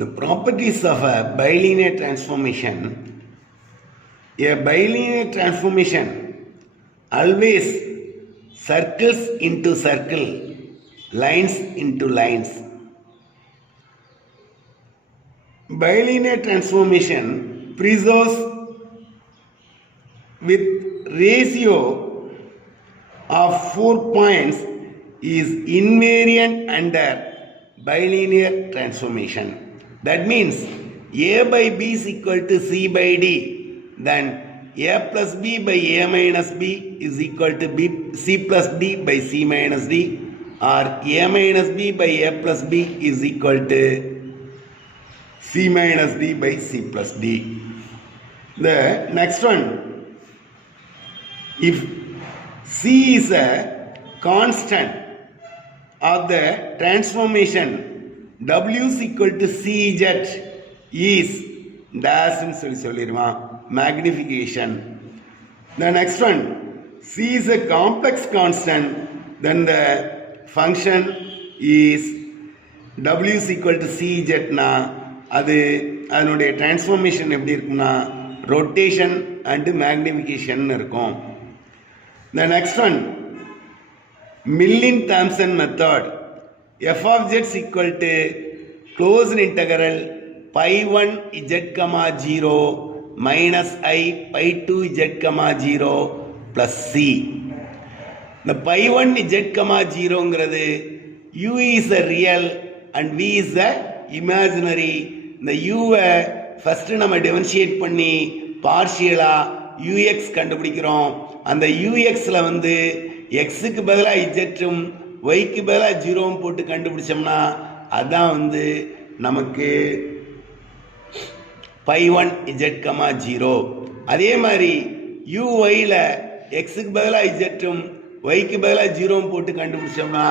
The properties of a bilinear transformation. A bilinear transformation always circles into circle, lines into lines. Bilinear transformation preserves with ratio of 4 points is invariant under bilinear transformation. That means A by B is equal to C by D. Then A plus B by A minus B is equal to C plus D by C minus D, or A minus B by A plus B is equal to C minus D by C plus D. The next one, if C is a constant of the transformation W is equal to CZ is dash in magnification. The next one, C is a complex constant, then the function is W is equal to CZ na அதனுடைய transformation எப்படி இருக்கும்னா rotation and magnification இருக்கும். The next one, Milling-Thomson method. F of z is equal to closed integral pi 1 z comma 0 minus I pi 2 z comma 0 plus c. The pi 1 z comma 0 ங்கிறது u is a real and v is a imaginary. இந்த u-வை first நம்ம differentiate பண்ணி பார்ஷியலா ux கண்டுபிடிக்கிறோம். அந்த ux-ல x-க்கு பதிலாக z-ம் yக்கு பதிலாக 0 போட்டு கண்டுபிடிச்சோம்னா அதான் நமக்கு pi 1 z, 0. அதே மாதிரி uy-ல x-க்கு பதிலாக z-ம் yக்கு பதிலாக 0 போட்டு கண்டுபிடிச்சோம்னா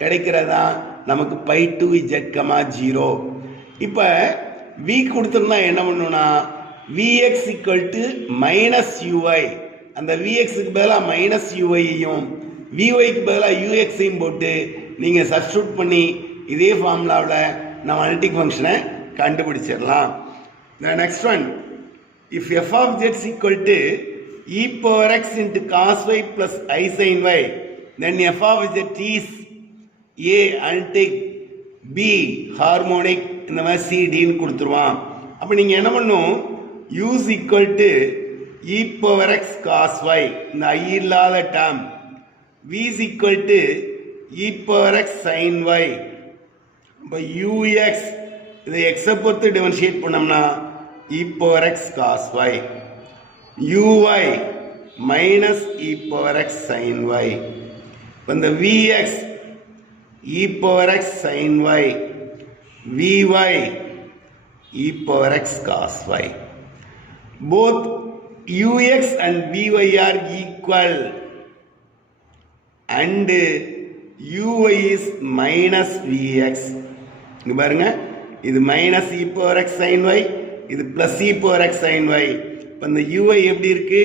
கிடைக்கிறதா நமக்கு pi 2 z, 0. இப்போ v கொடுத்துருந்தா என்ன பண்ணணும்னா vx equal to minus uy, அந்த vxக்கு பதிலாக மைனஸ் uy-யும் vyக்கு பதிலாக ux-ஐயும் போட்டு நீங்கள் சப்ஸ்டிட்யூட் பண்ணி இதே ஃபார்முலாவில் நம்ம அனலிட்டிக் ஃபங்க்ஷனை கண்டுபிடிச்சிடலாம். The next one, if f of z is equal to e power x into cos y plus I sin y, then f of z is a analytic, b harmonic, இந்த மாதிரி cdன்னு கொடுத்துருவான். அப்போ நீங்கள் என்ன பண்ணும், u is equal to e power x cos y, இந்த I இல்லாத term, v is equal to e power x sin y. இப்போ ux இதை எக்ஸை பொறுத்து டிஃபரன்ஷியேட் பண்ணோம்னா e power x cos y, uy minus e power x sin y. இப்போ இந்த vx e power x sin y, vy e power x cos y. Both ux and vy are equal and uy is minus vx. இங்க பாருங்க, இது minus e power x sin y, இது plus e power x sin y. இப்போ இந்த uy எப்படி இருக்கு,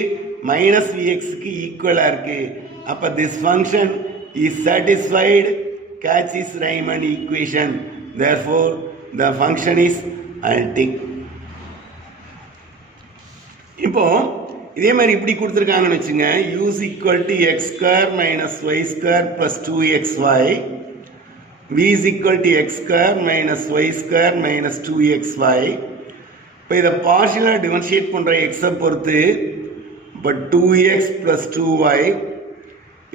minus vxக்கு ஈக்குவலா இருக்கு. அப்போ this function is satisfied Cauchy-Riemann equation. Therefore the function is analytic. இப்போ இதே மாதிரி இப்படி கொடுத்துருக்காங்கன்னு வச்சுங்க, u is equal to x square minus y square plus 2xy, v is equal to x square minus y square minus 2xy. இப்போ இதை பார்ஷியலாக differentiate பண்ணுற எக்ஸை பொறுத்து இப்போ 2x plus 2y,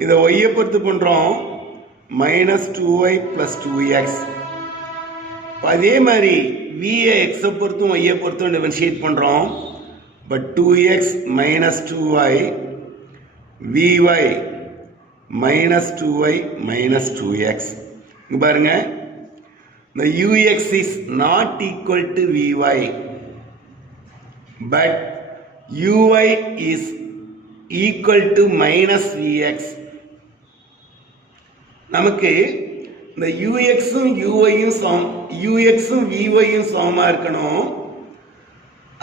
இதை ஒய்யை பொறுத்து பண்ணுறோம் மைனஸ் 2y plus 2x. இப்போ அதே மாதிரி விஏ எக்ஸை பொறுத்தும் ஒய்யை பொறுத்தும் டிஃபரன்ஷியேட் பண்ணுறோம். இப்போ 2x minus 2y, vy minus 2y minus 2x. இங்கே பாருங்க, இந்த ux is not equal to vy, but uy is equal to minus vx. நமக்கு இந்த ux-ம் ux-ம் vy-யும் சமமாக இருக்கணும்.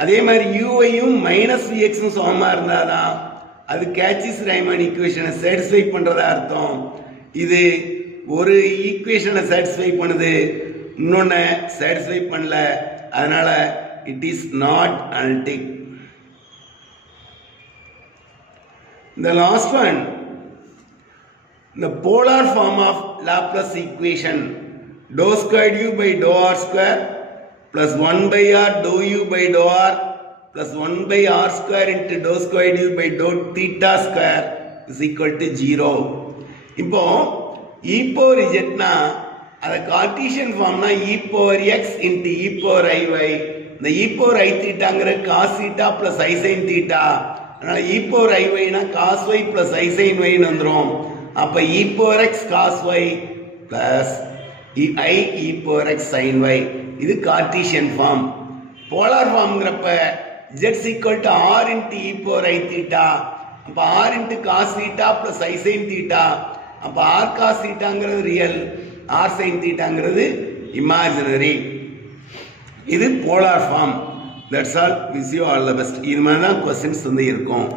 அதே மாதிரி uy-யும் மைனஸ் vx-ம் சமமாக இருந்தாதான் அது Cauchy-Riemann ஈக்குவேஷனை சாட்டிஸ்ஃபை பண்ணுறதா அர்த்தம். இது ஒரு ஈக்குவேஷனை சாட்டிஸ்ஃபை பண்ணுது, இன்னொன்று சாட்டிஸ்ஃபை பண்ணல, அதனால it is not analytic. The last one, the polar form of Laplace equation, dou squared u by dou r square plus 1 by r dou u by dou r plus 1 by r square into dou squared u by dou theta square is equal to 0. இப்போ e power zனா அது Cartesian ஃபார்ம்னா e power x into e power iy. இந்த e power i thetaங்கிற cos theta plus i sin theta, அதனால e power iy னா cos y plus i sin y ன்னு வந்துரும். அப்ப e power x cos y plus i e power x sin y, இது Cartesian form. Polar ஃபார்ம்ங்கிறப்ப z equal to r into e power i theta, அப்ப r into cos theta plus i sin theta, அப்ப r cos thetaங்கிறது real, r sin thetaங்கிறது imaginary. இது polar form. That's all. Wish you all the best. இது மாதிரி தான் questions வந்து இருக்கும்.